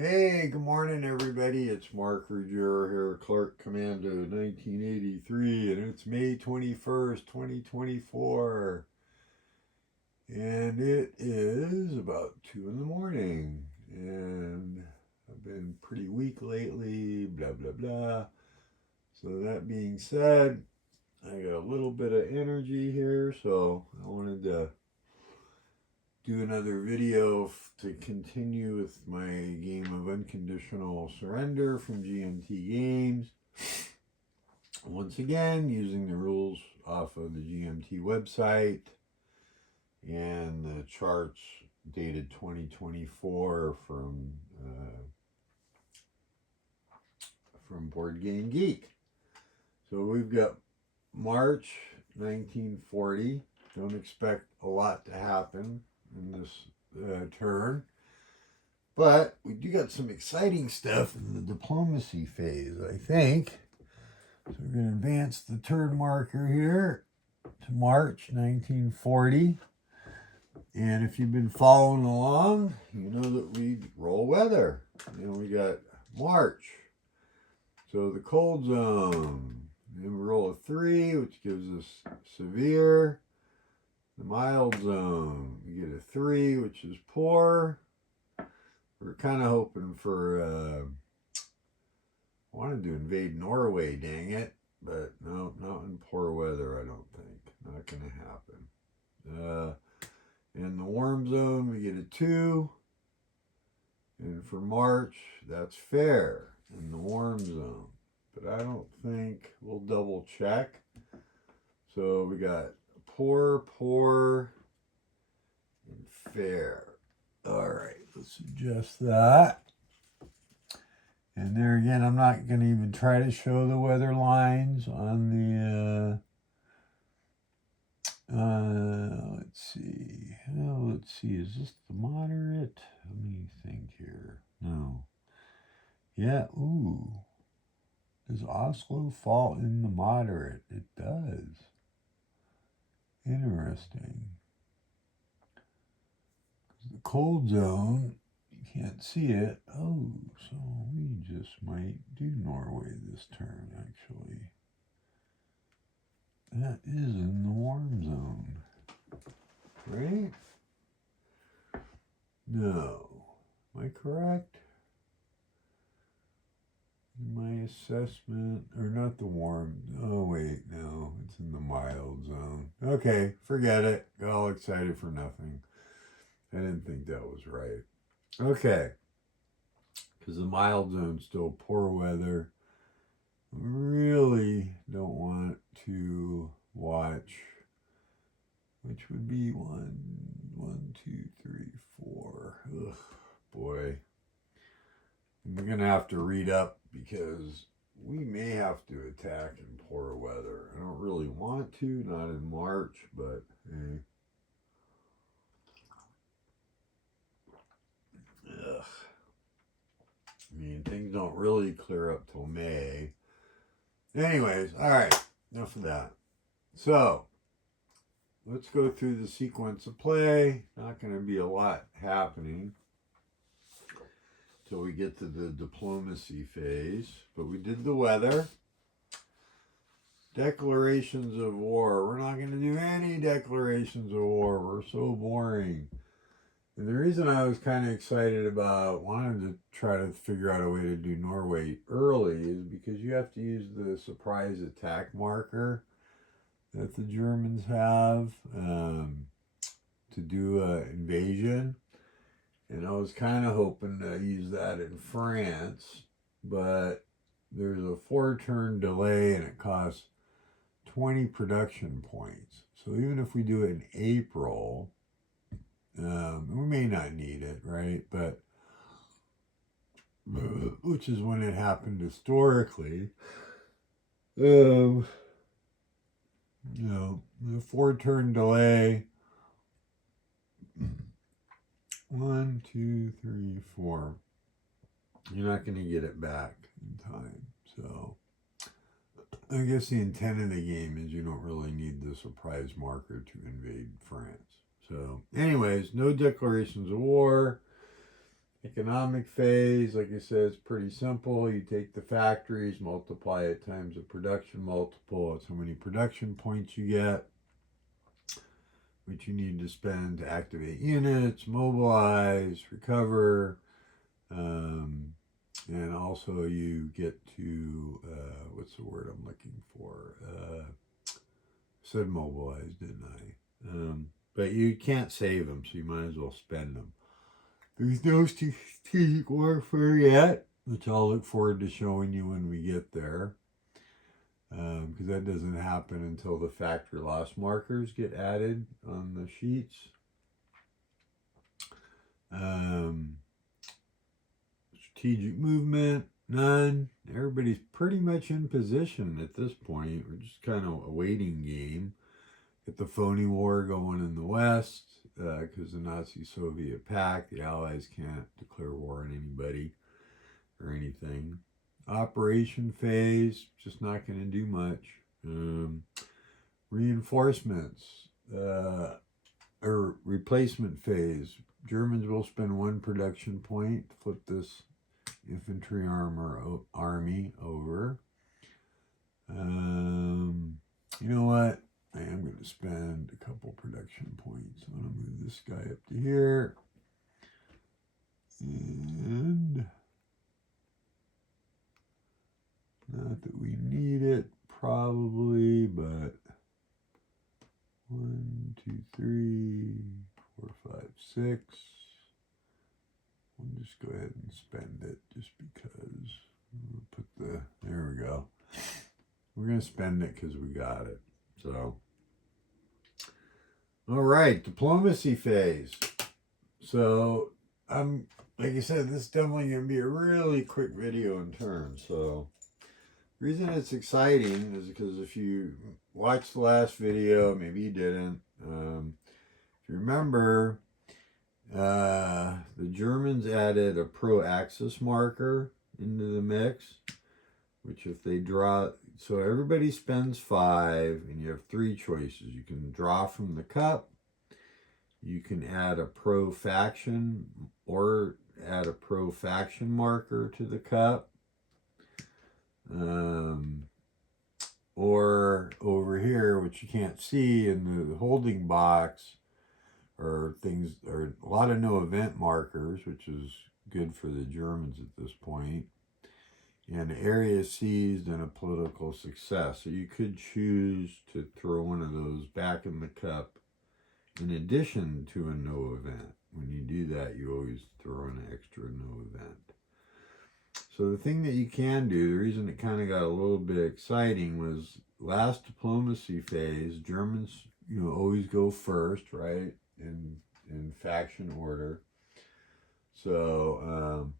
Hey, good morning, everybody. It's Mark Ruggiero here, Clerk Commando 1983, and it's May 21st, 2024. And it is about 2 in the morning. And I've been pretty weak lately, blah, blah, blah. So, that being said, I got a little bit of energy here, so I wanted to do another video to continue with my game of Unconditional Surrender from GMT Games. Once again, using the rules off of the GMT website and the charts dated 2024 from Board Game Geek. So we've got March 1940. Don't expect a lot to happen in this turn, but we do got some exciting stuff in the diplomacy phase, I think. So we're going to advance the turn marker here to March 1940. And if you've been following along, you know that we roll weather. And we got March. So the cold zone. And we roll a 3, which gives us severe. The mild zone, we get a 3, which is poor. We're kind of hoping for, I wanted to invade Norway, dang it. But no, not in poor weather, I don't think. Not going to happen. In the warm zone, we get a 2. And for March, that's fair in the warm zone. But I don't think, we'll double check. So we got poor, and fair. All right, let's adjust that. And there again, I'm not going to even try to show the weather lines on the, let's see. Oh, let's see, is this the moderate? Let me think here. No. Yeah, ooh. Does Oslo fall in the moderate? It does. Interesting. The cold zone, you can't see it. Oh, so we just might do Norway this turn, actually. That is in the warm zone, right? No. Am I correct? My assessment, or not the warm, oh wait, no, it's in the mild zone. Okay, forget it. Got all excited for nothing. I didn't think that was right. Okay, because the mild zone's still poor weather. Really don't want to watch, which would be 1, 2, 3, 4. Ugh, boy. We're going to have to read up because we may have to attack in poor weather. I don't really want to, not in March, but hey. Ugh. I mean, things don't really clear up till May. Anyways, all right, enough of that. So, let's go through the sequence of play. Not going to be a lot happening till we get to the diplomacy phase. But we did the weather. Declarations of war. We're not going to do any declarations of war. We're so boring. And the reason I was kind of excited about wanting to try to figure out a way to do Norway early is because you have to use the surprise attack marker that the Germans have to do an invasion. And I was kind of hoping to use that in France, but there's a 4-turn delay and it costs 20 production points. So even if we do it in April, we may not need it, right? But which is when it happened historically. The 4-turn delay. 1, 2, 3, 4. You're not going to get it back in time. So I guess the intent of the game is you don't really need the surprise marker to invade France. So anyways, no declarations of war. Economic phase, like I said, it's pretty simple. You take the factories, multiply it times the production multiple. That's how many production points you get, which you need to spend to activate units, mobilize, recover, and also you get to, what's the word I'm looking for? Said mobilize, didn't I? But you can't save them, so you might as well spend them. There's no strategic warfare yet, which I'll look forward to showing you when we get there. Because that doesn't happen until the factory loss markers get added on the sheets. Strategic movement, none. Everybody's pretty much in position at this point. We're just kind of a waiting game. Get the phony war going in the West, because the Nazi-Soviet pact, the Allies can't declare war on anybody or anything. Operation phase, just not going to do much. Reinforcements, or replacement phase. Germans will spend 1 production point to flip this infantry army over. You know what? I am going to spend a couple production points. I'm going to move this guy up to here. And not that we need it, probably, but 1, 2, 3, 4, 5, 6. We'll just go ahead and spend it just because. We'll put there we go. We're going to spend it because we got it. So, all right, diplomacy phase. So, like I said, this is definitely going to be a really quick video in turn. So, the reason it's exciting is because if you watched the last video, maybe you didn't. If you remember, the Germans added a pro-axis marker into the mix, which if they draw, so everybody spends 5, and you have 3 choices. You can draw from the cup, you can add a pro-faction, or add a pro-faction marker to the cup, or over here, which you can't see in the holding box, or things, or a lot of no event markers, which is good for the Germans at this point, and area seized and a political success. So you could choose to throw one of those back in the cup in addition to a no event. When you do that, you always throw an extra no event. So the thing that you can do, the reason it kind of got a little bit exciting was last diplomacy phase, Germans, always go first, right? In faction order. So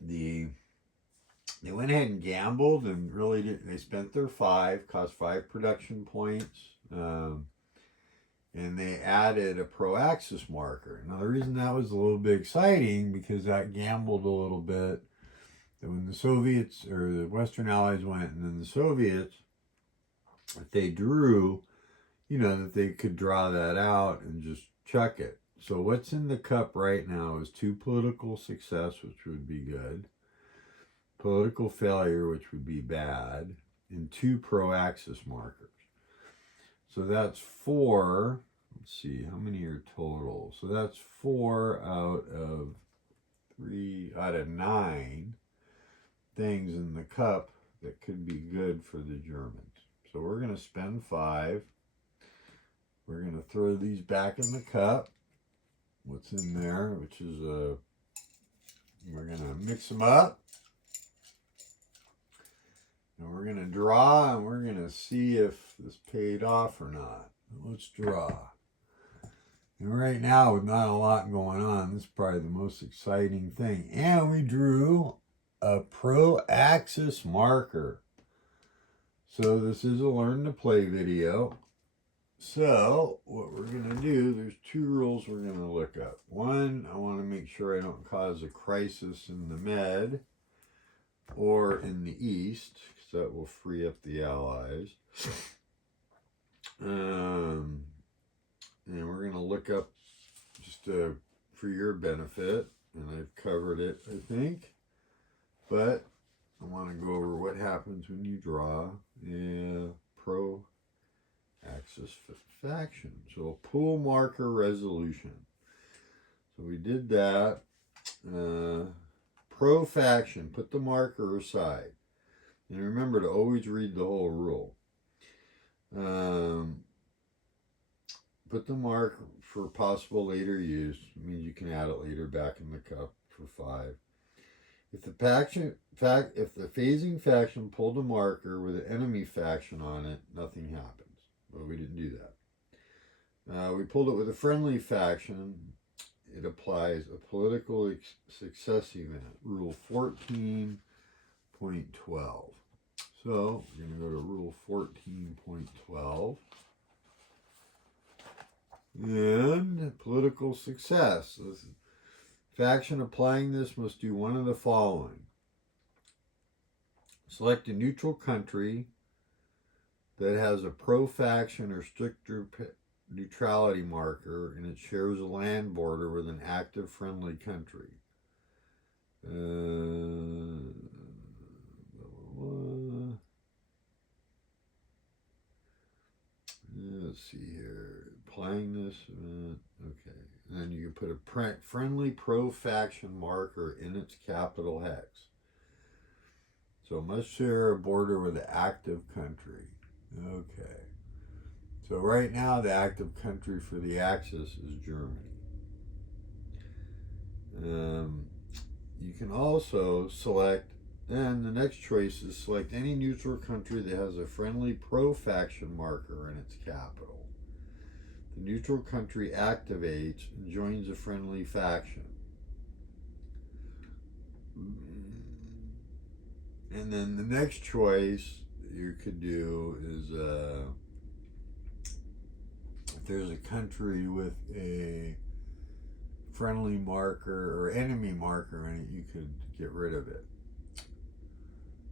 they went ahead and gambled and really they spent their 5, cost 5 production points, and they added a pro-axis marker. Now the reason that was a little bit exciting, because that gambled a little bit, that when the Soviets or the Western Allies went and then the Soviets, if they drew, that they could draw that out and just chuck it. So what's in the cup right now is 2 political success, which would be good, political failure, which would be bad, and 2 pro-axis markers. So that's 4. Let's see, how many are total? So that's 4 out of 9 things in the cup that could be good for the Germans. So we're going to spend 5. We're going to throw these back in the cup. What's in there, which is we're going to mix them up. And we're going to draw, and we're going to see if this paid off or not. Let's draw. And right now, with not a lot going on, this is probably the most exciting thing. And we drew a pro-axis marker. So this is a learn to play video. So what we're going to do, there's 2 rules we're going to look up. 1, I want to make sure I don't cause a crisis in the Med or in the East, because that will free up the Allies. And we're going to look up just for your benefit, and I've covered it, I think. But I want to go over what happens when you draw a pro-axis faction. So pool marker resolution. So we did that. Pro-faction, put the marker aside. And remember to always read the whole rule. Put the mark for possible later use. It means you can add it later back in the cup for 5. If the phasing faction pulled a marker with an enemy faction on it, nothing happens. But we didn't do that. We pulled it with a friendly faction. It applies a political success event. Rule 14.12. So we're going to go to Rule 14.12. And political success. This faction applying this must do one of the following. Select a neutral country that has a pro-faction or stricter neutrality marker and it shares a land border with an active friendly country. Let's see here. Applying this. Okay. And then you can put a friendly pro-faction marker in its capital hex. So must share a border with an active country. Okay. So right now the active country for the axis is Germany. You can also select, and the next choice is select any neutral country that has a friendly pro-faction marker in its capital. The neutral country activates and joins a friendly faction. And then the next choice you could do is if there's a country with a friendly marker or enemy marker in it, you could get rid of it.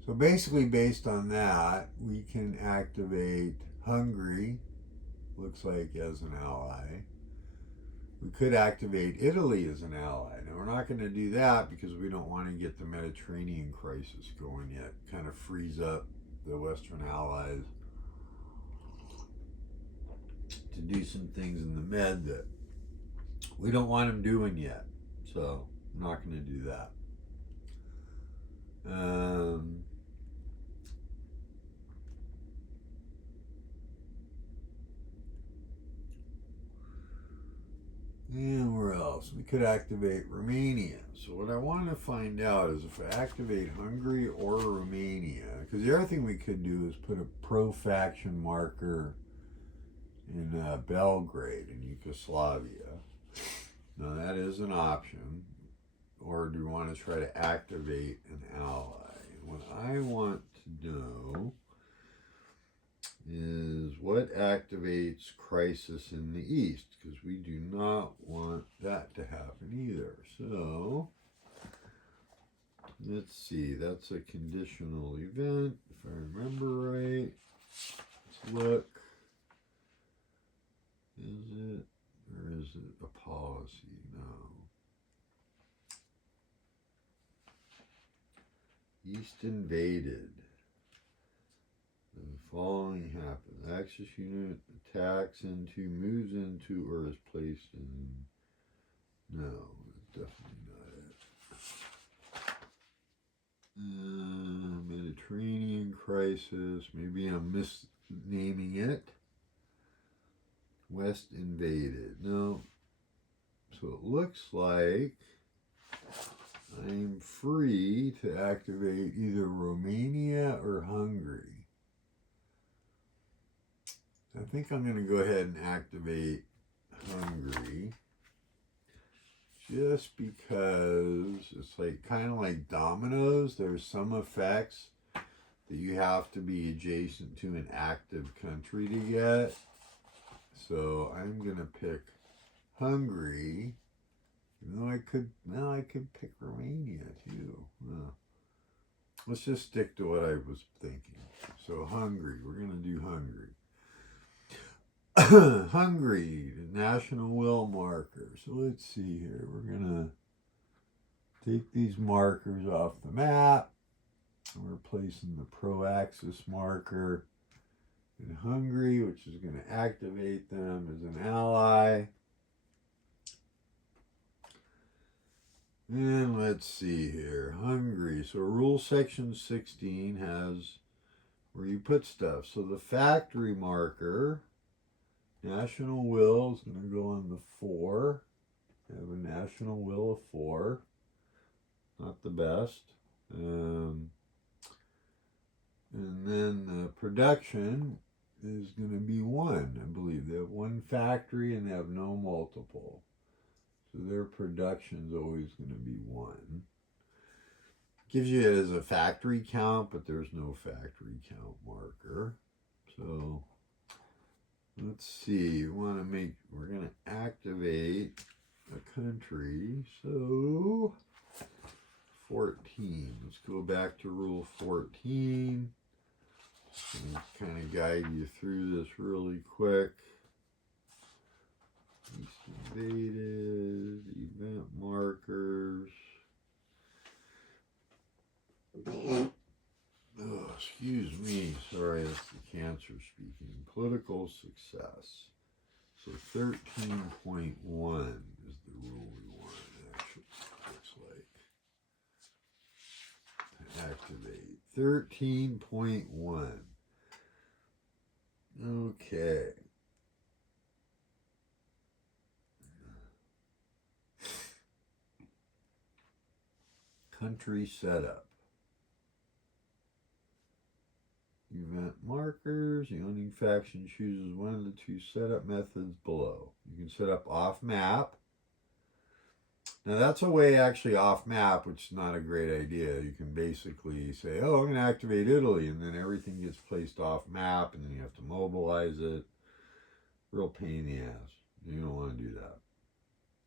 So basically based on that, we can activate Hungary, looks like, as an ally. We could activate Italy as an ally. Now we're not going to do that because we don't want to get the Mediterranean crisis going yet. Kind of freeze up the Western allies to do some things in the Med that we don't want them doing yet. So I'm not going to do that. And where else? We could activate Romania. So what I want to find out is if I activate Hungary or Romania, because the other thing we could do is put a pro-faction marker in Belgrade in Yugoslavia. Now that is an option. Or do we want to try to activate an ally? What I want to know is what activates crisis in the East, because we do not want that to happen either. So let's see, that's a conditional event, if I remember right. Let's look. Is it, or is it a policy? No. East invaded. The following happens. Axis unit attacks into, moves into, or is placed in. No, it's definitely not it. Mediterranean crisis. Maybe I'm misnaming it. West invaded. No. So it looks like I'm free to activate either Romania or Hungary. I think I'm going to go ahead and activate Hungary just because it's like kind of like dominoes. There's some effects that you have to be adjacent to an active country to get. So I'm going to pick Hungary. Even though I could pick Romania too. Let's just stick to what I was thinking. So Hungary, we're going to do Hungary. Hungary, the national will marker. So let's see here. We're going to take these markers off the map. And we're placing the pro-axis marker in Hungary, which is going to activate them as an ally. And let's see here, Hungary. So rule section 16 has where you put stuff. So the factory marker, national will, is going to go on the 4. I have a national will of 4. Not the best. And then the production is going to be 1, I believe. They have 1 factory and they have no multiple. So their production is always going to be 1. Gives you it as a factory count, but there's no factory count marker. So let's see. We're going to activate a country. So 14. Let's go back to rule 14. And kind of guide you through this really quick. East invaded, event markers. Oh, excuse me. Sorry, that's the cancer speaking. Political success. So 13.1 is the rule we want. Actually, looks like. Activate 13.1. Okay. Country setup. Event markers. The owning faction chooses one of the 2 setup methods below. You can set up off map. Now that's a way actually off map, which is not a great idea. You can basically say, oh, I'm going to activate Italy, and then everything gets placed off map, and then you have to mobilize it. Real pain in the ass. You don't want to do that.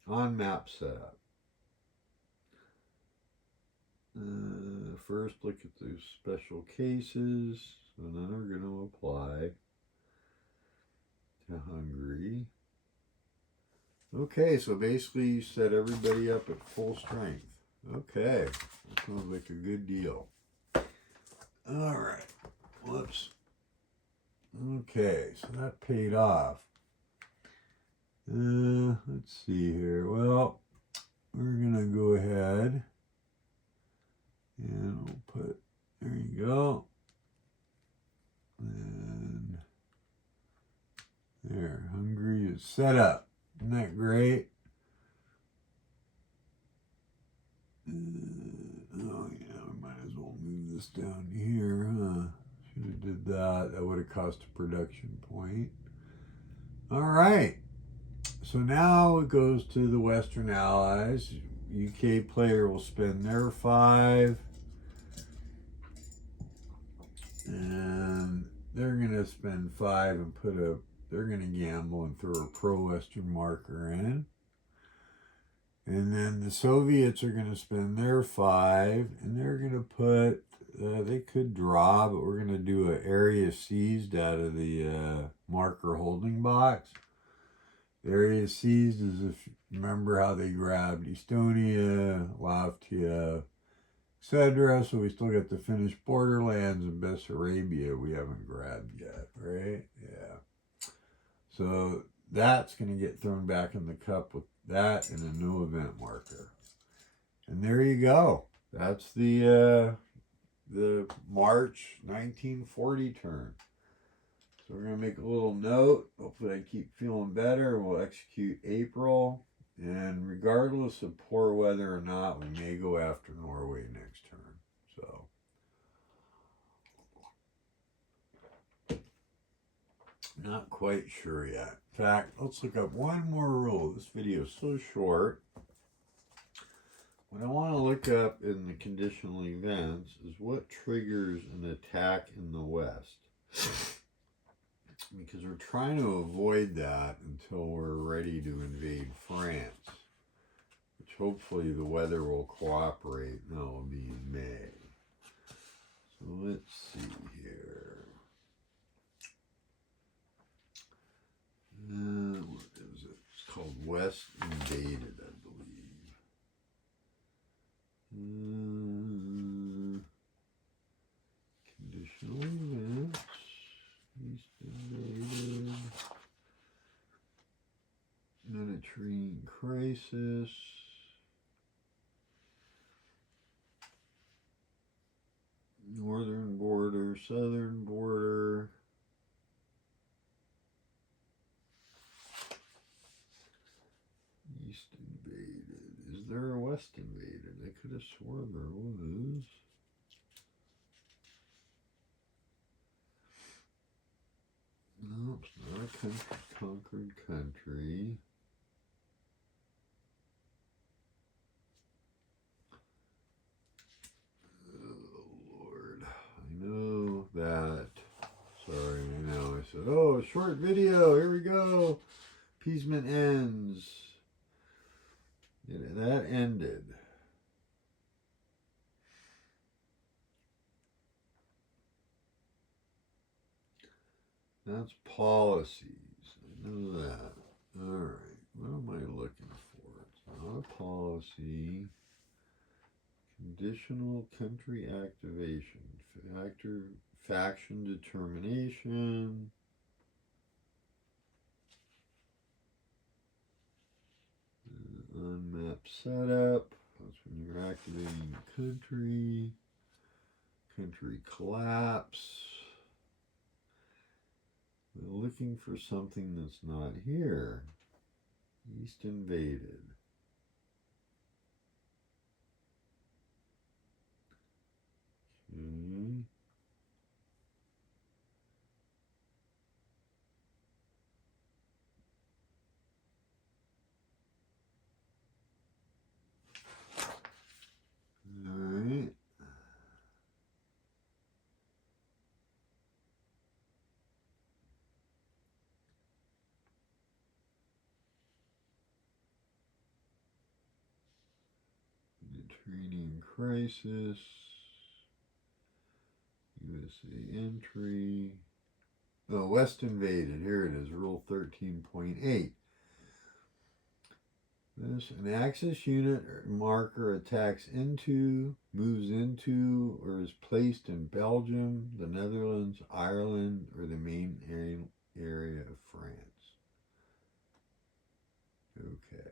On map setup. First, look at the special cases. So none are going to apply to Hungary. Okay, so basically you set everybody up at full strength. Okay, that sounds like a good deal. All right, whoops. Okay, so that paid off. Let's see here. Well, we're going to go ahead and we'll put, there you go. And there, Hungary is set up. Isn't that great? Oh yeah, I might as well move this down here, huh? Should have did that. That would have cost a production point. All right. So now it goes to the Western Allies. UK player will spend their 5. And they're going to spend 5 and they're going to gamble and throw a pro-Western marker in. And then the Soviets are going to spend their 5 and they're going to put, they could draw, but we're going to do an area seized out of the marker holding box. The area seized is, if you remember how they grabbed Estonia, Latvia, etc. So we still got the Finnish borderlands and Bessarabia we haven't grabbed yet, right? Yeah. So that's going to get thrown back in the cup with that and a no event marker. And there you go. That's the March 1940 turn. So we're going to make a little note. Hopefully I keep feeling better. We'll execute April. And regardless of poor weather or not, we may go after Norway next turn. So not quite sure yet. In fact, let's look up one more rule. This video is so short. What I want to look up in the conditional events is what triggers an attack in the West. Because we're trying to avoid that until we're ready to invade France. Which hopefully the weather will cooperate, and that will be in May. So let's see here. What is it? It's called West Invaded, I believe. Conditional events. East Invaded. Mediterranean Crisis. Northern border, southern border. East invaded. Is there a west invaded? I could have sworn there was. No, it's not a country, conquered country. Oh, Lord. I know that. Sorry, I know. I said, oh, short video. Here we go. Appeasement ends. That ended. That's policies. I know that. All right. What am I looking for? It's not a policy. Conditional country activation. Faction determination. Unmapped setup. That's when you're activating the country. Country collapse. We're looking for something that's not here. East invaded. Okay. All right. Mediterranean crisis. USA entry. Oh, West invaded. Here it is. Rule 13.8. This, an Axis unit or marker attacks into, moves into, or is placed in Belgium, the Netherlands, Ireland, or the main area of France. Okay.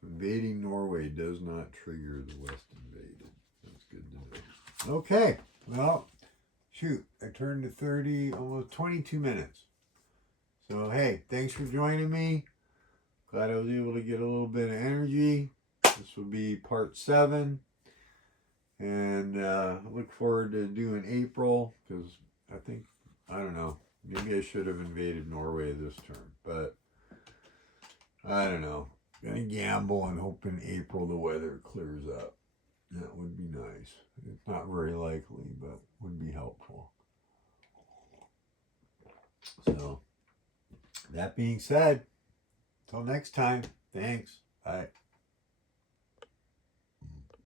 So invading Norway does not trigger the West invaded. That's good to know. Okay. Well, shoot. I turned to 30, almost 22 minutes. So, hey, thanks for joining me. Glad I was able to get a little bit of energy. This will be part 7. And I look forward to doing April because I think, I don't know, maybe I should have invaded Norway this term. But I don't know. Gonna gamble and hope in April the weather clears up. That would be nice. It's not very likely, but would be helpful. So, that being said, till next time, thanks. Bye.